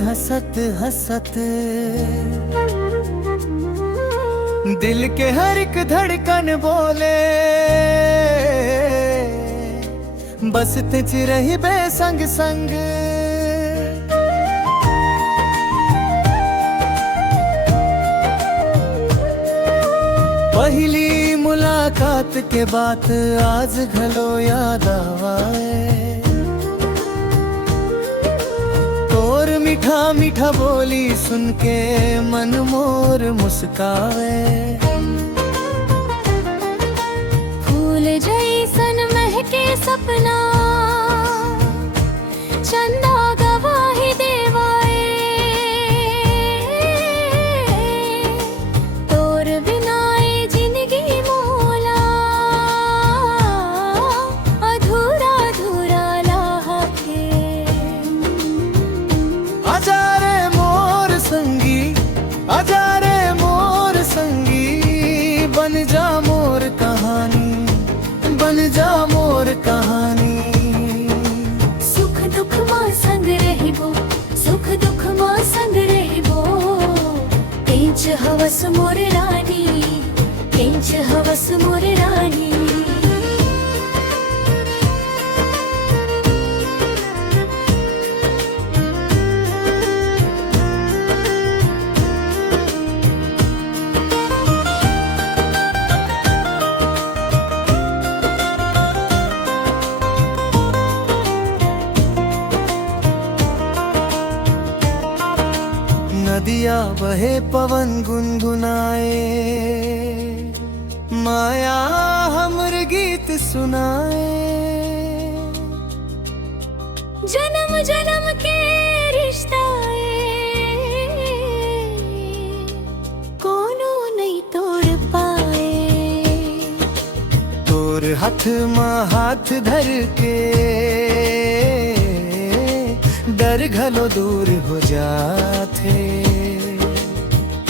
हंसत हंसत दिल के हर एक धड़कन बोले, बस तिच रही बे संग संग। पहली मुलाकात के बात आज घलो याद आवे, तोर मीठा मीठा बोली सुन के मन मोर मुस्कावे। फूल जैसन महके सपना चंदा गवाही देवाए, तोर बिनाए जिंदगी मोला अधूरा अधूरा लागे। आजा रे मोर संगी, आजा रे मोर संगी, बन जा मोर कहानी, बन जा मोर कहानी। सुख दुख मां संग रहिबो, सुख दुख मां संग रहिबो, तेज हवस मोर रानी, तेज हवस मोर रानी। नदिया बहे पवन गुनगुनाए, माया हमर गीत सुनाए। जन्म जन्म के रिश्ता कोनो नहीं तोड़ पाए। तोर हाथ मां हाथ धर के डर घलो दूर हो जाते।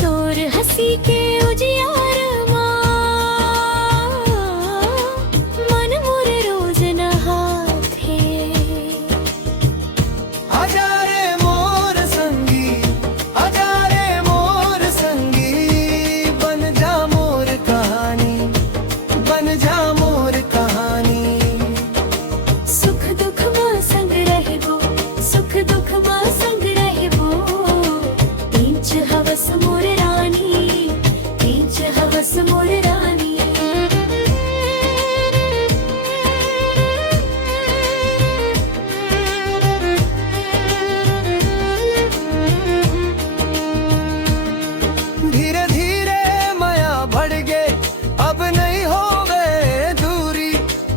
तोर हंसी के उजियार मां मन मोर रोज नहाथे। आजा रे मोर संगी, आजा रे मोर संगी, बन जा मोर कहानी, बन जा मोर कहानी। सुख दुख मां संग रहबो, सुख दुख मां संग रहबो, तेज हवस मोर रानी, तेज हवस मोर रानी। धीरे धीरे माया बढ़ गए, अब नहीं हो गए दूरी,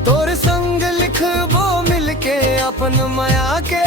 तोर संग लिखबो मिलके अपन माया के